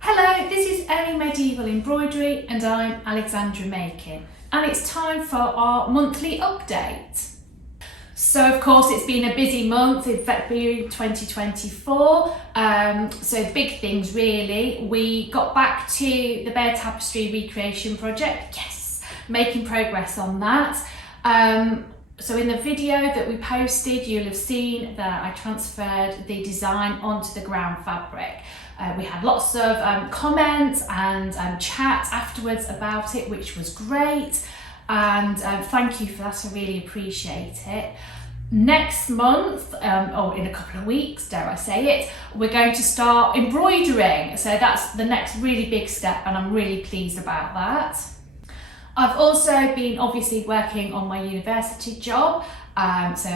Hello, this is Ellie Medieval Embroidery and I'm Alexandra Makin, and it's time for our monthly update. So of course it's been a busy month in February 2024, so the big things really, we got back to the Bear Tapestry recreation project, yes, making progress on that. So in the video that we posted, you'll have seen that I transferred the design onto the ground fabric. We had lots of comments and chat afterwards about it, which was great. And thank you for that, I really appreciate it. Next month, or in a couple of weeks, dare I say it, we're going to start embroidering. So that's the next really big step and I'm really pleased about that. I've also been obviously working on my university job, so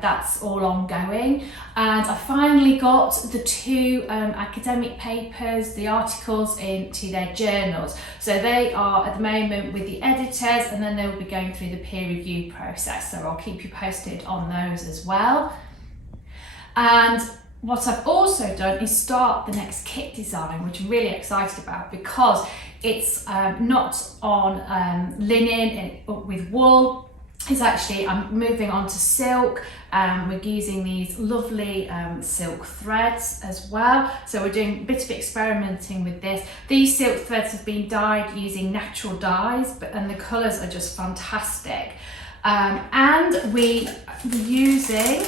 that's all ongoing, and I finally got the two academic papers, the articles, into their journals. So they are at the moment with the editors and then they'll be going through the peer review process, so I'll keep you posted on those as well. And what I've also done is start the next kit design, which I'm really excited about because it's not on linen with wool. It's actually, I'm moving on to silk. We're using these lovely silk threads as well. So we're doing a bit of experimenting with this. These silk threads have been dyed using natural dyes, and the colours are just fantastic. And we are using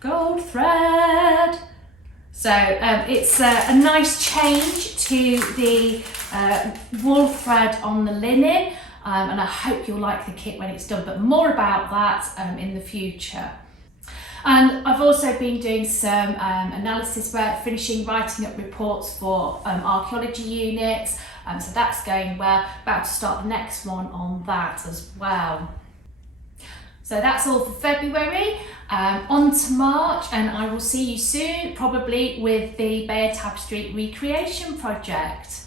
gold thread. So it's a nice change to the wool thread on the linen, and I hope you'll like the kit when it's done, but more about that in the future. And I've also been doing some analysis work, writing up reports for archaeology units, so that's going well. About to start the next one on that as well. So that's all for February. On to March, and I will see you soon, probably with the Bear Tapestry recreation project.